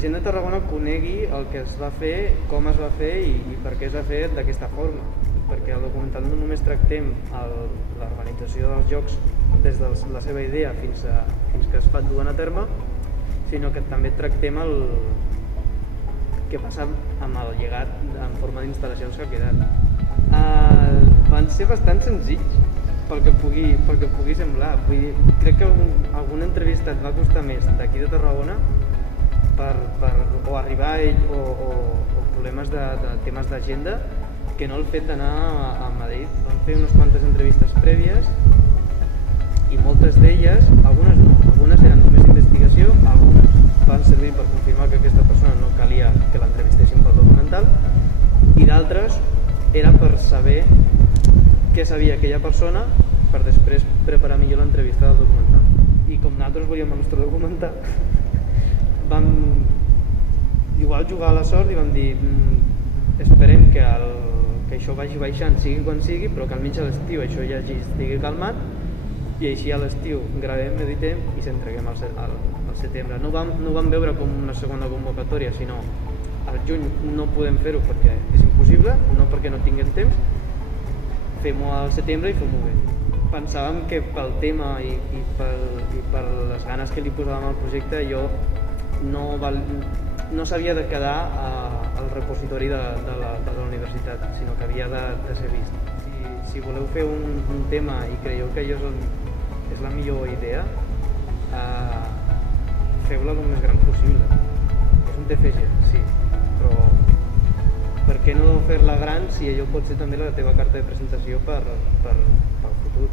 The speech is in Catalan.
gent de Tarragona conegui el que es va fer, com es va fer i per què es va fer d'aquesta forma, perquè al documental no només tractem l'organització dels jocs des de la seva idea fins que es fa duen a terme, sinó que també tractem el que passa amb el llegat en forma d'instal·lacions que ha quedat. Van ser bastant senzills pel que pugui semblar. Vull dir, crec que algun entrevistat va costar més d'aquí de Tarragona o arribar a ell o problemes de temes d'agenda que no el fet d'anar a Madrid. Vam fer unes quantes entrevistes prèvies i moltes d'elles, algunes eren només investigació, algunes van servir per confirmar que aquesta persona no calia que l'entrevistessin pel documental i d'altres era per saber què sabia aquella persona per després preparar millor l'entrevista del documental. I com nosaltres volíem el nostre documental, vam igual jugar a la sort i vam dir esperem que això vagi baixant, sigui quan sigui, però que almenys a l'estiu això ja estigui calmat i així a l'estiu gravem, editem i s'entreguem al setembre. No ho vam veure com una segona convocatòria, sinó al juny no podem fer-ho perquè és impossible, no perquè no tinguem temps, fem-ho al setembre i fem-ho bé. Pensàvem que pel tema i per les ganes que li posàvem al projecte jo no s'havia de quedar al repositori de la universitat, sinó que havia de ser vist. Si voleu fer un tema i creieu que allò és la millor idea, feu-la el més gran possible. És un TFG, sí, però per què no fer-la gran si allò pot ser també la teva carta de presentació per futur?